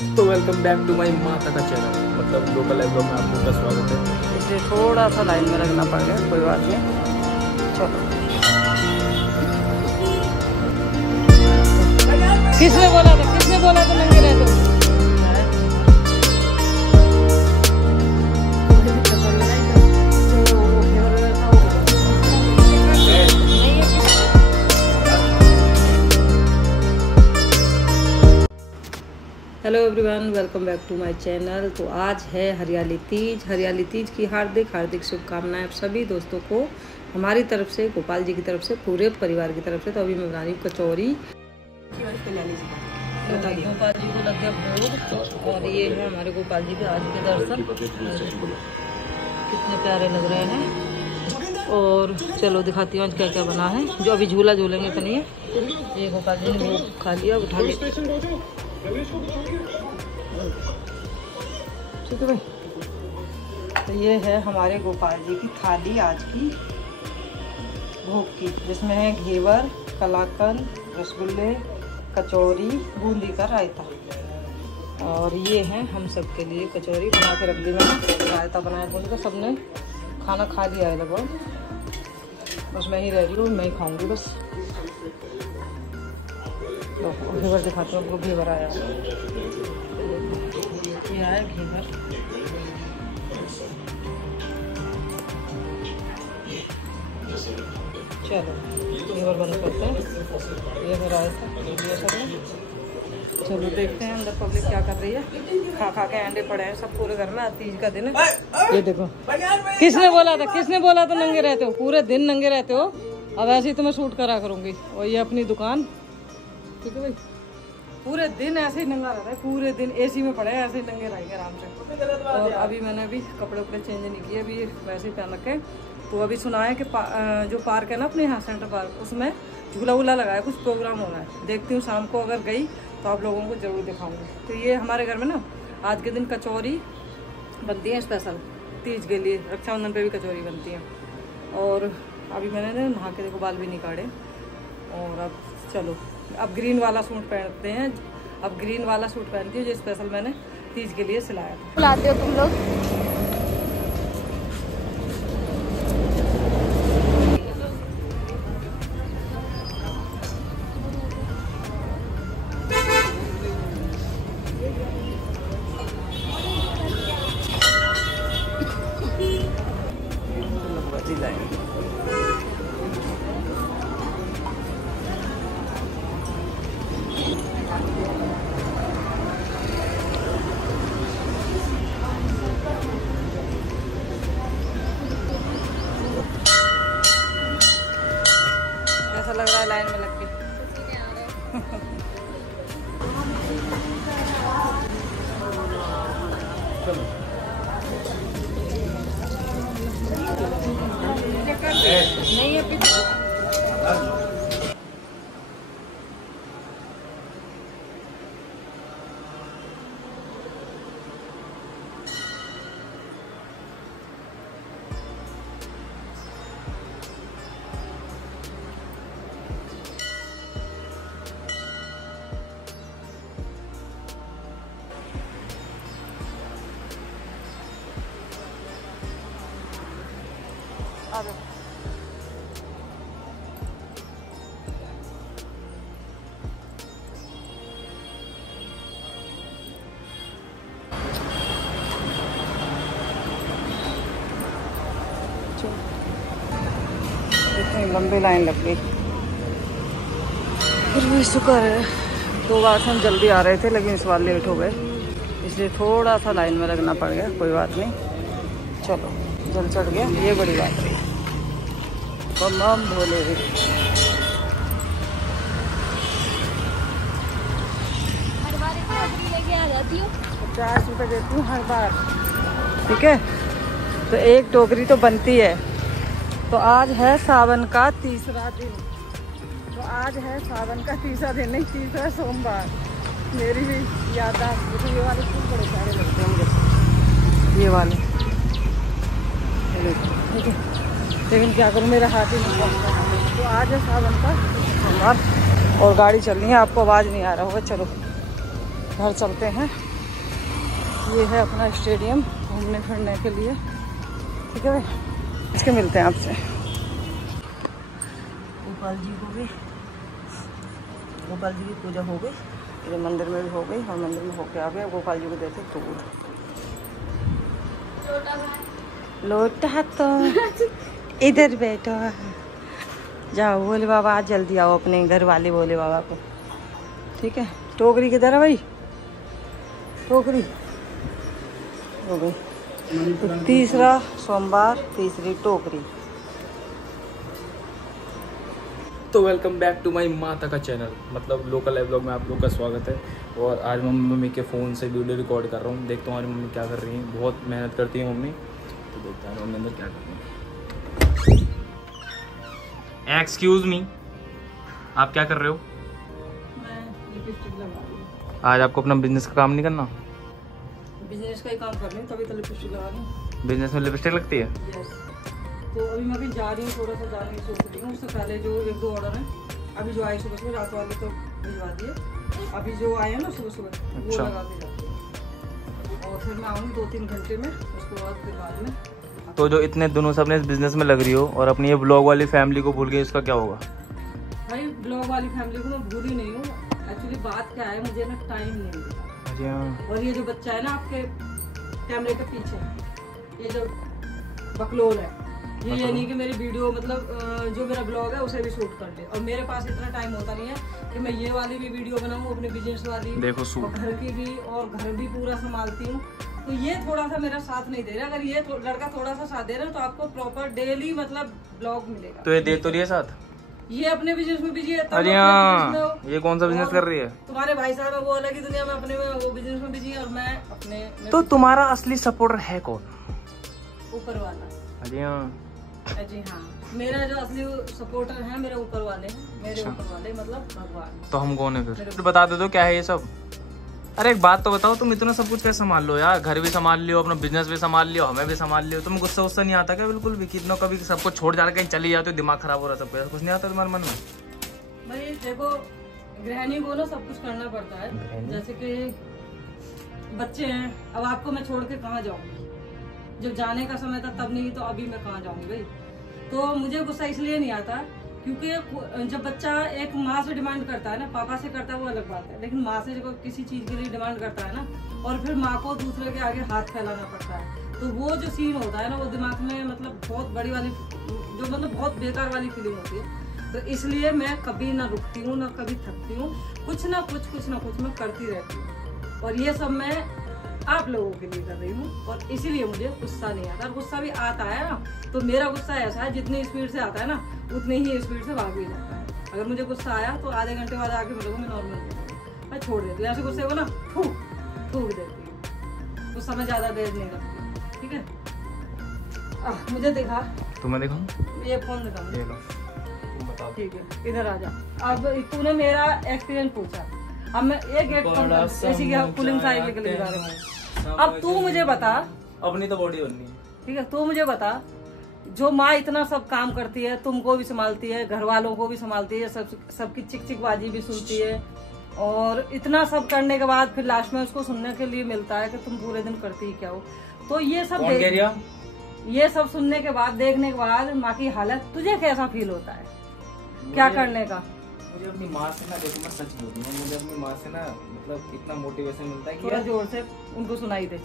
तो welcome back to my माता का चैनल, मतलब लोकल लाइव ब्लॉग में आप लोग का स्वागत है। इसलिए थोड़ा सा लाइन में लगना पड़ गया, कोई बात नहीं। चलो, किसने बोला था नंगे रहते हो? Hello everyone, welcome back to my channel. तो आज है हरियाली तीज की हार्दिक शुभकामनाएं आप सभी दोस्तों को हमारी तरफ से, गोपाल जी की तरफ से, पूरे परिवार की तरफ से। तो अभी मैं बना रही हूँ कचौरी। गोपाल जी को लग गया भोग और ये है हमारे गोपाल जी के आज के दर्शन, कितने प्यारे लग रहे हैं। और चलो दिखाती हूँ आज क्या क्या बना है, जो अभी झूला झूलेंगे तो नहीं है। ये गोपाल जी ने भोग खा लिया, उठा लिया। ठीक है भाई। तो ये है हमारे गोपाल जी की थाली आज की भोग की, जिसमें है घेवर, कलाकंद, रसगुल्ले, कचौरी, बूंदी का रायता। और ये है हम सब के लिए कचौरी बना के रख दी मैंने, रायता बनाया बूंदी का। सबने खाना खा लिया है लगभग, बस मैं ही रह रही हूँ, मैं ही खाऊंगी बस। घेवर दिखाती हूँ आपको, घेवर आया, ये आया घेवर। चलो घेवर बंद करते हैं, घेवर आया था। चलो देखते हैं अंदर पब्लिक क्या कर रही है। खा के अंडे पड़े हैं सब पूरे घर में, आज तीज का दिन है। ये देखो, किसने बोला था नंगे रहते हो? पूरे दिन नंगे रहते हो। अब ऐसे ही तो मैं शूट करा करूँगी। और ये अपनी दुकान, ठीक है भाई। पूरे दिन ऐसे ही नंगा रहता है, पूरे दिन एसी में पड़े हैं, ऐसे ही नंगे रहेंगे आराम से। और अभी मैंने अभी कपड़े उपड़े चेंज नहीं किए, अभी वैसे ही पहन रखे। तो अभी सुना है कि जो पार्क है ना अपने यहाँ सेंटर पार्क, उसमें झूला वूला लगाया, कुछ प्रोग्राम होना है। देखती हूँ शाम को अगर गई तो आप लोगों को ज़रूर दिखाऊंगी। तो ये हमारे घर में ना आज के दिन कचौरी बनती है स्पेशल तीज के लिए, रक्षाबंधन पे भी कचौरी बनती है। और अभी मैंने नहा के देखो बाल भी नहीं काटे। और अब चलो, अब ग्रीन वाला सूट पहनते हैं। अब ग्रीन वाला सूट पहनती हूँ जो स्पेशल मैंने तीज के लिए सिलाया था। बुलाते हो तुम लोग? ऐसा लग रहा है लाइन में लग के। नहीं है इतनी लंबी लाइन लग गई। फिर भी शुक्र है 2 बार से हम जल्दी आ रहे थे, लेकिन इस बार लेट हो गए, इसलिए थोड़ा सा लाइन में लगना पड़ गया। कोई बात नहीं, चलो जल चढ़ गया, ये बड़ी बात रही। बम भोले भी 50 रुपये देती हूँ हर बार, ठीक है। तो एक टोकरी तो बनती है। तो आज है सावन का तीसरा दिन, नहीं तीसरा सोमवार। मेरी भी याद आ, मुझे ये वाले फूल बड़े प्यारे लगते हैं मुझे, ये वाले, ठीक है। लेकिन क्या करूँ, मेरा हाथ ही नहीं पहुँचता। तो आज है सावन का सोमवार और गाड़ी चल रही है, आपको आवाज़ नहीं आ रहा होगा। चलो घर चलते हैं। ये है अपना स्टेडियम घूमने फिरने के लिए, ठीक है भाई। इसके मिलते हैं आपसे। गोपाल जी की पूजा हो गई, ये मंदिर में भी हो गई और मंदिर में होके आ गए। गोपाल जी को देते दूध, लोटा तो इधर बैठो, जाओ बोले बाबा आज जल्दी आओ, अपने घर वाले बोले बाबा को, ठीक है। टोकरी किधर है भाई, टोकरी हो गई। तो तीसरा सोमवार, तीसरी टोकरी। तो वेलकम बैक टू माय माता का चैनल, मतलब लोकल लाइव ब्लॉग में आप लोग का स्वागत है। और आज मम्मी के फ़ोन से वीडियो रिकॉर्ड कर रहा हूँ। देखता हूँ आज मम्मी क्या कर रही हैं। बहुत मेहनत करती है मम्मी, तो देखता हूँ मम्मी अंदर क्या कर रही है। एक्सक्यूज मी, आप क्या कर रहे हो? मैं लिपस्टिक लगा रही हूँ। आज आपको अपना बिजनेस का काम नहीं करना? बिजनेस का ही काम कर रही हूँ, तभी तो लिपस्टिक लगा रही हूँ। बिजनेस में लिपस्टिक लगती है? यस। तो अभी मैं भी जा रही हूँ, थोड़ा सा जाने की सोच रही हूँ। उससे पहले जो 1-2 ऑर्डर हैं, अभी जो आए सुबह रात वाले तो भिजवा दिए, अभी जो आए हैं ना सुबह वो लगा के जाती हूँ। और फिर मैं आऊँगी 2-3 घंटे में, उसके बाद फिर बाद में। तो जो इतने दिनों से अपने इस बिजनेस में लग रही हो और अपनी ये ब्लॉग वाली फैमिली को भूल गई, उसका क्या होगा? भाई ब्लॉग वाली फैमिली को मैं भूल ही नहीं हूँ। एक्चुअली बात क्या है, मुझे ना टाइम नहीं मिलता। और ये जो बच्चा है ना आपके कैमरे के पीछे, ये जो बकलोल है, ये नहीं कि मेरी वीडियो मतलब जो मेरा ब्लॉग है उसे भी शूट कर ले। और मेरे पास इतना टाइम होता नहीं है कि मैं ये वाली भी वीडियो बनाऊँ, अपने बिजनेस वाली, देखो और घर की भी, और घर भी पूरा संभालती हूँ। तो ये थोड़ा सा मेरा साथ नहीं दे रहा। अगर ये लड़का थोड़ा सा साथ दे रहा है तो आपको प्रॉपर डेली मतलब ब्लॉग मिलेगा। तो ये दे तो रही है साथ? ये अपने बिजनेस में बिजी है। अरे हाँ, ये कौन सा बिजनेस कर रही है? तुम्हारे भाई साहब है वो अलग ही दुनिया में, अपने में वो बिजनेस में बिजी है और मैं अपने में। तो तुम्हारा असली सपोर्टर है कौन? ऊपर वाला। अरे हाँ, जी हाँ, मेरा जो असली सपोर्टर है मेरे ऊपर वाले हैं, मेरे ऊपर वाले मतलब भगवान। तो हम कौन है फिर? बता दे दो क्या है ये सब। अरे एक बात तो बताओ, तुम इतना सब कुछ कैसे संभाल लो यार? घर भी संभाल लियो, अपना बिजनेस भी संभाल लियो, हमें भी संभाल लियो। तुम गुस्सा नहीं आता क्या बिल्कुल भी? कितना कभी सबको छोड़ जा कहीं चली जाते हो, दिमाग खराब हो रहा है, सब कुछ नहीं आता तुम्हारे मन में? भाई देखो, गृहिणी को ना सब कुछ करना पड़ता है। जैसे कि बच्चे हैं, अब आपको मैं छोड़ के कहाँ जाऊंगी? जब जाने का समय था तब नहीं, तो अभी मैं कहाँ जाऊंगी भाई? तो मुझे गुस्सा इसलिए नहीं आता क्योंकि जब बच्चा एक माँ से डिमांड करता है ना, पापा से करता है वो अलग बात है, लेकिन माँ से जब किसी चीज के लिए डिमांड करता है ना, और फिर माँ को दूसरे के आगे हाथ फैलाना पड़ता है, तो वो जो सीन होता है ना, वो दिमाग में मतलब बहुत बड़ी वाली, जो मतलब बहुत बेकार वाली फीलिंग होती है। तो इसलिए मैं कभी ना रुकती हूँ, ना कभी थकती हूँ, कुछ ना कुछ मैं करती रहती हूँ। और ये सब मैं आप लोगों के लिए कर रही हूँ, और इसीलिए मुझे गुस्सा नहीं आता। और गुस्सा भी आता है ना, तो मेरा गुस्सा ऐसा है, जितनी स्पीड से आता है ना उतनी ही स्पीड से भाग भी जाता है। अगर मुझे गुस्सा आया तो आधे घंटे बाद आके मिलोगे, मैं नॉर्मल मैं छोड़ देती हूँ। ऐसे गुस्से को ना फूक देती हूँ, गुस्सा में ज्यादा देर नहीं रखती, ठीक है। मुझे दिखा, तुम्हें दिखाऊं? ये फोन दिखा, ठीक है, इधर आ जा। अब तूने मेरा एक्सपीरियंस पूछा, अब मैं एक ऐसी पुलिंग साइड लेकर ले जा रही हूँ। अब तू मुझे बता, अपनी तो बॉडी बननी है, ठीक है, तू मुझे बता, जो माँ इतना सब काम करती है, तुमको भी संभालती है, घर वालों को भी संभालती है, सबकी चिक बाजी भी सुनती है, और इतना सब करने के बाद फिर लास्ट में उसको सुनने के लिए मिलता है कि तुम पूरे दिन करती ही क्या हो। तो ये सब सुनने के बाद, देखने के बाद माँ की हालत, तुझे कैसा फील होता है? क्या करने का? मुझे अपनी माँ से ना, देखो मैं सच बोलती हूँ, मुझे अपनी माँ से ना मतलब इतना मोटिवेशन मिलता है कि थोड़ा जोर से उनको सुनाई दे।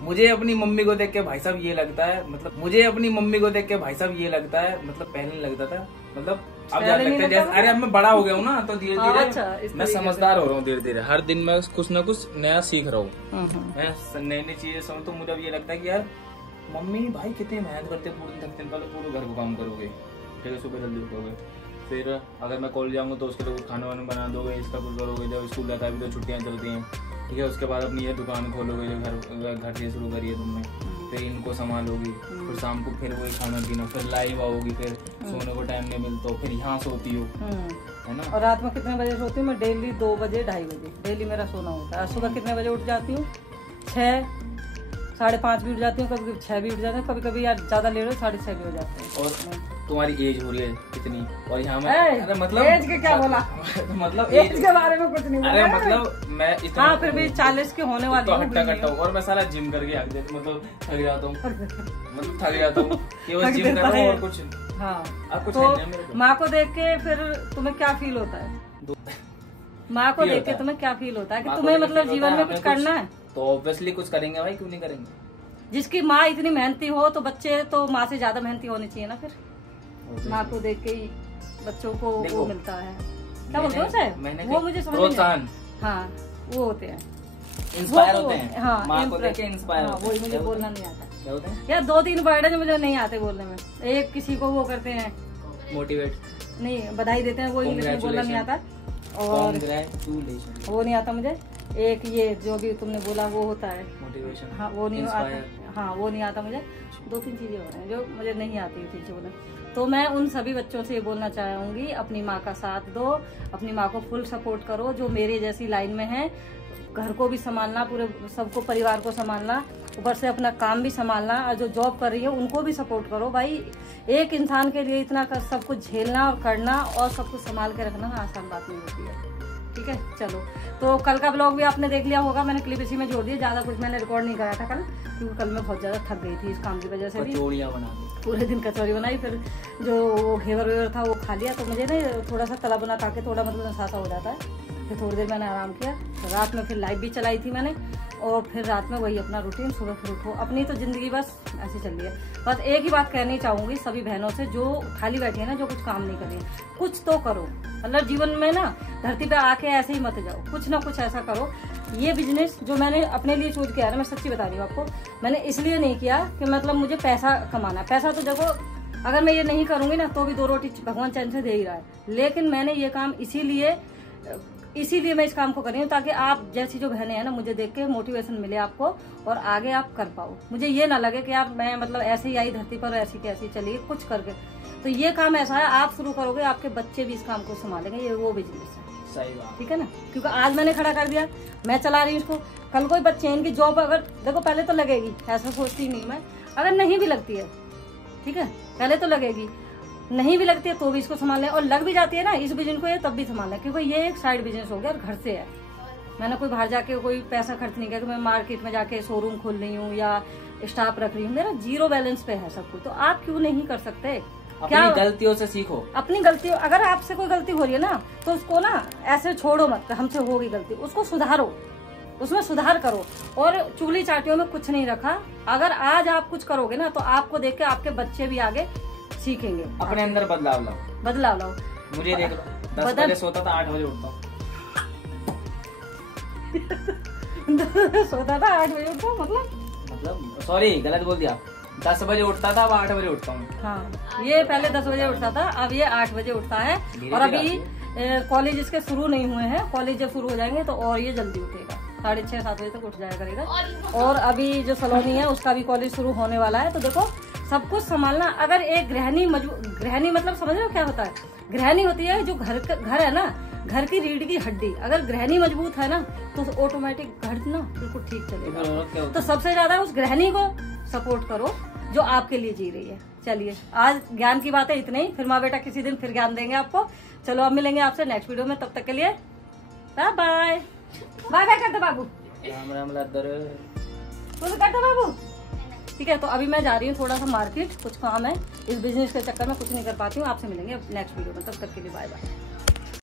मुझे अपनी मम्मी को देख के भाई साहब ये लगता है, मतलब मुझे अपनी मम्मी को देख के भाई साहब ये लगता है, मतलब पहले नहीं लगता था, मतलब अब ज्यादा लगता है। जैसे अरे अब मैं बड़ा हो गया हूँ ना, तो धीरे धीरे मैं समझदार हो रहा हूँ, धीरे धीरे हर दिन मैं कुछ ना कुछ नया सीख रहा हूँ, मैं नई नई चीजें समझ। तो मुझे अब ये लगता है कि यार मम्मी भाई कितनी मेहनत करते, पूरे दिन थकते, पहले पूरे घर को काम करोगे, ठीक है, सुबह जल्दी उठोगे, फिर अगर मैं कॉलेज जाऊँगा तो उसके लिए कुछ खाना वाना बना दोगे, इसका कुछ करोगे, जब स्कूल जाता है अभी तो छुट्टियाँ चलती हैं, ठीक है, उसके बाद अपनी ये दुकान खोलोगे जो घर से शुरू करी है तुमने, फिर इनको संभालोगी, फिर शाम को फिर वही खाना पीना, फिर लाइव आओगी, फिर सोने को टाइम नहीं मिलता, फिर यहाँ सोती हो, है ना। और रात में कितने बजे सोती हूँ मैं? डेली 2 बजे 2:30 बजे डेली मेरा सोना होता है। सुबह कितने बजे उठ जाती हूँ? 6, 5:30 भी उठ जाती हूँ, कभी 6 भी उठ जाते हैं, कभी कभी यार ज्यादा लेट हो 6:30 भी हो जाते हैं। और तुम्हारी एज हो रही है कितनी, और यहाँ में अरे मतलब एज के क्या बोला मतलब एज के बारे में कुछ नहीं बोला। अरे मतलब मैं इतना, हाँ फिर भी 40 के होने वाली हूँ, हट्टा कट्टा हूँ, और मैं सारा जिम करके आ गया, मतलब थक जाता हूँ, मतलब थक जाता हूँ केवल जिम कर रहा हूँ और कुछ। हाँ अब कुछ तो माँ को देख के फिर तुम्हें क्या फील होता है? माँ को देख के तुम्हें क्या फील होता है कि तुम्हें मतलब जीवन में कुछ करना है? तो ऑब्वियसली कुछ करेंगे भाई, क्यों नहीं करेंगे। जिसकी माँ इतनी मेहनती हो तो बच्चे तो माँ से ज्यादा मेहनती होने चाहिए ना। फिर माँ को देख के ही बच्चों को वो मिलता है, क्या बोलते हैं वो मुझे समझ नहीं आता। हाँ वो होते हैं, इंस्पायर होते हैं। हाँ माँ को देख के इंस्पायर होते हैं। वही मुझे बोलना नहीं आता। क्या होते हैं यार 2-3 वर्ड है जो मुझे नहीं आते बोलने में। एक किसी को वो करते हैं मोटिवेट, नहीं बधाई देते हैं, वो इंग्लिश में बोलना नहीं आता, और वो नहीं आता मुझे। एक ये जो भी तुमने बोला वो होता है मोटिवेशन, हाँ वो नहीं आता। हाँ वो नहीं आता मुझे। 2-3 चीजें हो रही हैं जो मुझे नहीं आती चीजें बोलना। तो मैं उन सभी बच्चों से ये बोलना चाहूंगी, अपनी माँ का साथ दो, अपनी माँ को फुल सपोर्ट करो, जो मेरे जैसी लाइन में है, घर को भी संभालना, पूरे सबको परिवार को संभालना, ऊपर से अपना काम भी संभालना, और जो जॉब कर रही है उनको भी सपोर्ट करो। भाई एक इंसान के लिए इतना सब कुछ झेलना और करना और सब कुछ संभाल के रखना आसान बात नहीं होती है। ठीक है चलो, तो कल का ब्लॉग भी आपने देख लिया होगा, मैंने क्लिप इसी में जोड़ दिया, ज्यादा कुछ मैंने रिकॉर्ड नहीं करा था कल, क्योंकि कल मैं बहुत ज्यादा थक गई थी इस काम की वजह से भी। पूरे दिन कचौरी बनाई, फिर जो वो घेवर वेवर था वो खा लिया, तो मुझे ना थोड़ा सा तला बना खा के थोड़ा मतलब नशासा हो जाता है। फिर थोड़ी देर मैंने आराम किया, तो रात में फिर लाइव भी चलाई थी मैंने, और फिर रात में वही अपना रूटीन, सुबह फिर उठो। अपनी तो जिंदगी बस ऐसी चल रही है। बस एक ही बात कहनी चाहूंगी सभी बहनों से जो खाली बैठी है ना, जो कुछ काम नहीं कर रही है, कुछ तो करो। मतलब जीवन में ना धरती पे आके ऐसे ही मत जाओ, कुछ ना कुछ ऐसा करो। ये बिजनेस जो मैंने अपने लिए चूज किया है ना, मैं सच्ची बता रही हूँ आपको, मैंने इसलिए नहीं किया कि मतलब मुझे पैसा कमाना। पैसा तो देखो अगर मैं ये नहीं करूंगी ना तो भी 2 रोटी भगवान चैन से दे ही रहा है, लेकिन मैंने ये काम इसीलिए मैं इस काम को कर रही हूँ, ताकि आप जैसी जो बहनें हैं ना, मुझे देख के मोटिवेशन मिले आपको, और आगे आप कर पाओ। मुझे ये ना लगे कि यार मैं मतलब ऐसे ही आई धरती पर, ऐसी कैसी चली कुछ करके। तो ये काम ऐसा है, आप शुरू करोगे, आपके बच्चे भी इस काम को संभालेंगे। ये वो बिजनेस है, सही बात, ठीक है ना। क्योंकि आज मैंने खड़ा कर दिया, मैं चला रही हूँ इसको, कल कोई बच्चे इनकी जॉब अगर देखो पहले तो लगेगी, ऐसा सोचती नहीं मैं, अगर नहीं भी लगती है ठीक है, पहले तो लगेगी, नहीं भी लगती है तो भी इसको संभाल लें, और लग भी जाती है ना इस बिजनेस को, ये तब भी संभाल लें, क्योंकि ये एक साइड बिजनेस हो गया और घर से है। मैंने कोई बाहर जाके कोई पैसा खर्च नहीं किया कि मैं मार्केट में जाके शोरूम खोल रही हूँ या स्टाफ रख रही हूँ। मेरा 0 बैलेंस पे है सब कुछ, तो आप क्यों नहीं कर सकते? अपनी गलतियों से सीखो। अपनी गलतियों, अगर आपसे कोई गलती हो रही है ना तो उसको ना ऐसे छोड़ो मत, हमसे होगी गलती, उसको सुधारो, उसमें सुधार करो। और चुगली चाटियों में कुछ नहीं रखा। अगर आज आप कुछ करोगे ना तो आपको देख के आपके बच्चे भी आगे सीखेंगे। अपने अंदर बदलाव लाओ। मुझे देख लो, 10 बजे सोता था, 8 बजे उठता हूँ। सोता था 8 बजे उठता हूँ, मतलब सॉरी गलत बोल दिया, 10 बजे उठता था, अब 8 बजे उठता हूँ। हाँ ये पहले 10 बजे उठता था, अब ये 8 बजे उठता है। और अभी कॉलेज इसके शुरू नहीं हुए हैं, कॉलेज जब शुरू हो जाएंगे तो और ये जल्दी उठेगा, 6:30-7 बजे तक उठ जाया करेगा। और अभी जो सलोनी है उसका भी कॉलेज शुरू होने वाला है। तो देखो सब कुछ संभालना। अगर एक गृहिणी मतलब समझ रहे हो क्या होता है? गृहिणी होती है जो घर है ना, घर की रीढ़ की हड्डी। अगर गृहिणी मजबूत है ना तो ऑटोमेटिक घर ना बिल्कुल ठीक चलेगा। तो सबसे ज्यादा उस गृहिणी को सपोर्ट करो जो आपके लिए जी रही है। चलिए आज ज्ञान की बातें इतनी ही, फिर माँ बेटा किसी दिन फिर ज्ञान देंगे आपको। चलो अब मिलेंगे आपसे नेक्स्ट वीडियो में, तब तक के लिए बाय बाय। बाय बाय करते बाबू, राम राम लादर करते बाबू। ठीक है, तो अभी मैं जा रही हूँ थोड़ा सा मार्केट, कुछ काम है, इस बिजनेस के चक्कर में कुछ नहीं कर पाती हूँ। आपसे मिलेंगे नेक्स्ट वीडियो में, तब तक के लिए बाय बाय।